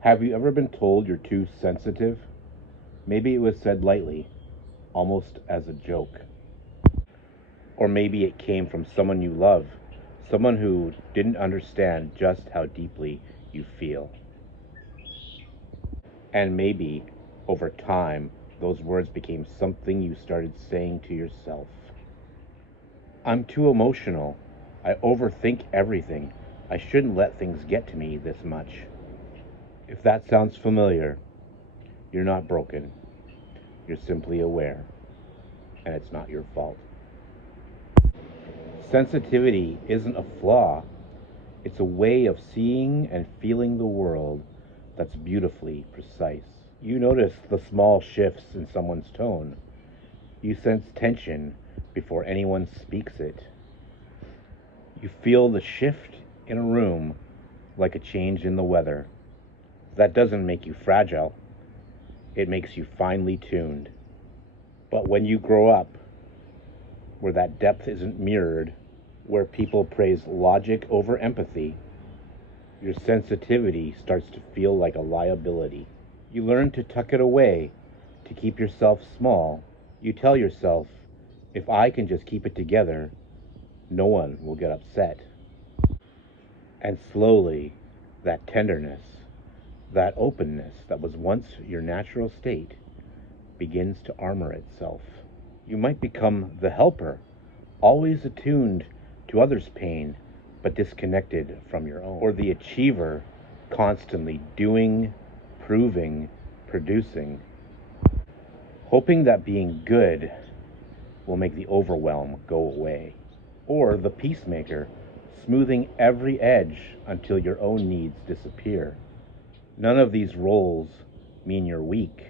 Have you ever been told you're too sensitive? Maybe it was said lightly, almost as a joke. Or maybe it came from someone you love, someone who didn't understand just how deeply you feel. And maybe, over time, those words became something you started saying to yourself. I'm too emotional. I overthink everything. I shouldn't let things get to me this much. If that sounds familiar, you're not broken. You're simply aware, and it's not your fault. Sensitivity isn't a flaw, it's a way of seeing and feeling the world that's beautifully precise. You notice the small shifts in someone's tone. You sense tension before anyone speaks it. You feel the shift in a room like a change in the weather. That doesn't make you fragile, it makes you finely tuned. But when you grow up, where that depth isn't mirrored, where people praise logic over empathy, your sensitivity starts to feel like a liability. You learn to tuck it away, to keep yourself small. You tell yourself, if I can just keep it together, no one will get upset. And slowly, that tenderness, that openness that was once your natural state, begins to armor itself. You might become the helper, always attuned to others' pain, but disconnected from your own. Or the achiever, constantly doing, proving, producing, hoping that being good will make the overwhelm go away. Or the peacemaker, smoothing every edge until your own needs disappear. None of these roles mean you're weak.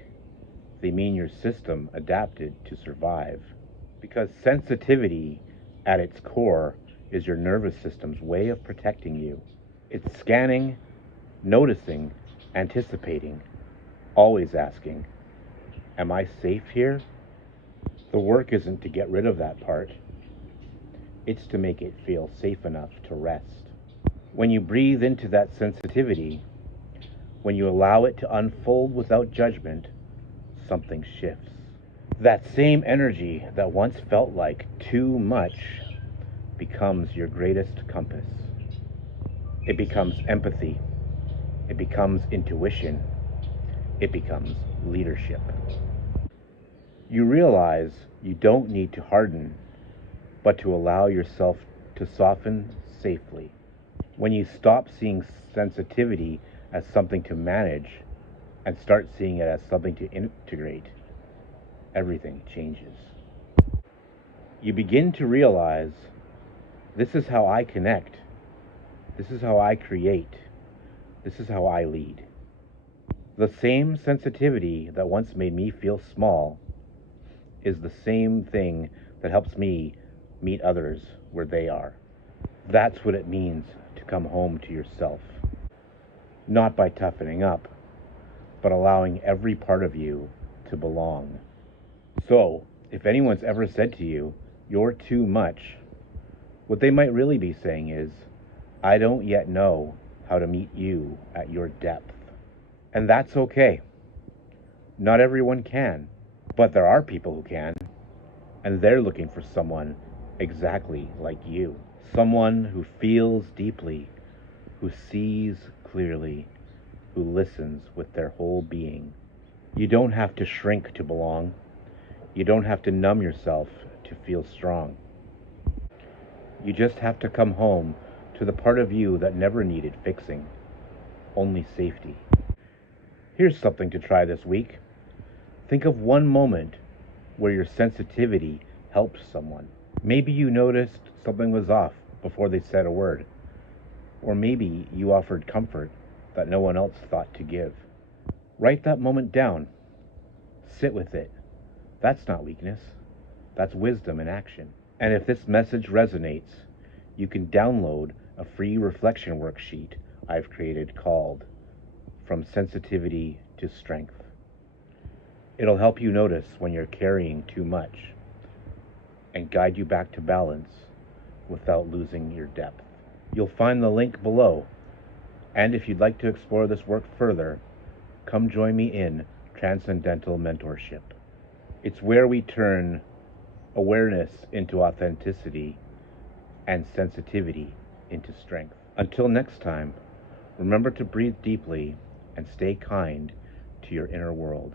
They mean your system adapted to survive. Because sensitivity, at its core, is your nervous system's way of protecting you. It's scanning, noticing, anticipating, always asking, am I safe here? The work isn't to get rid of that part. It's to make it feel safe enough to rest. When you breathe into that sensitivity, when you allow it to unfold without judgment, something shifts. That same energy that once felt like too much becomes your greatest compass. It becomes empathy. It becomes intuition. It becomes leadership. You realize you don't need to harden, but to allow yourself to soften safely. When you stop seeing sensitivity as something to manage and start seeing it as something to integrate, everything changes. You begin to realize, this is how I connect. This is how I create. This is how I lead. The same sensitivity that once made me feel small is the same thing that helps me meet others where they are. That's what it means to come home to yourself. Not by toughening up, but allowing every part of you to belong. So, if anyone's ever said to you, you're too much, what they might really be saying is, I don't yet know how to meet you at your depth. And that's okay. Not everyone can, but there are people who can, and they're looking for someone exactly like you. Someone who feels deeply, who sees clearly, who listens with their whole being. You don't have to shrink to belong. You don't have to numb yourself to feel strong. You just have to come home to the part of you that never needed fixing, only safety. Here's something to try this week. Think of one moment where your sensitivity helped someone. Maybe you noticed something was off before they said a word. Or maybe you offered comfort that no one else thought to give. Write that moment down. Sit with it. That's not weakness. That's wisdom in action. And if this message resonates, you can download a free reflection worksheet I've created called From Sensitivity to Strength. It'll help you notice when you're carrying too much and guide you back to balance without losing your depth. You'll find the link below. And if you'd like to explore this work further, come join me in Transcendental Mentorship. It's where we turn awareness into authenticity and sensitivity into strength. Until next time, remember to breathe deeply and stay kind to your inner world.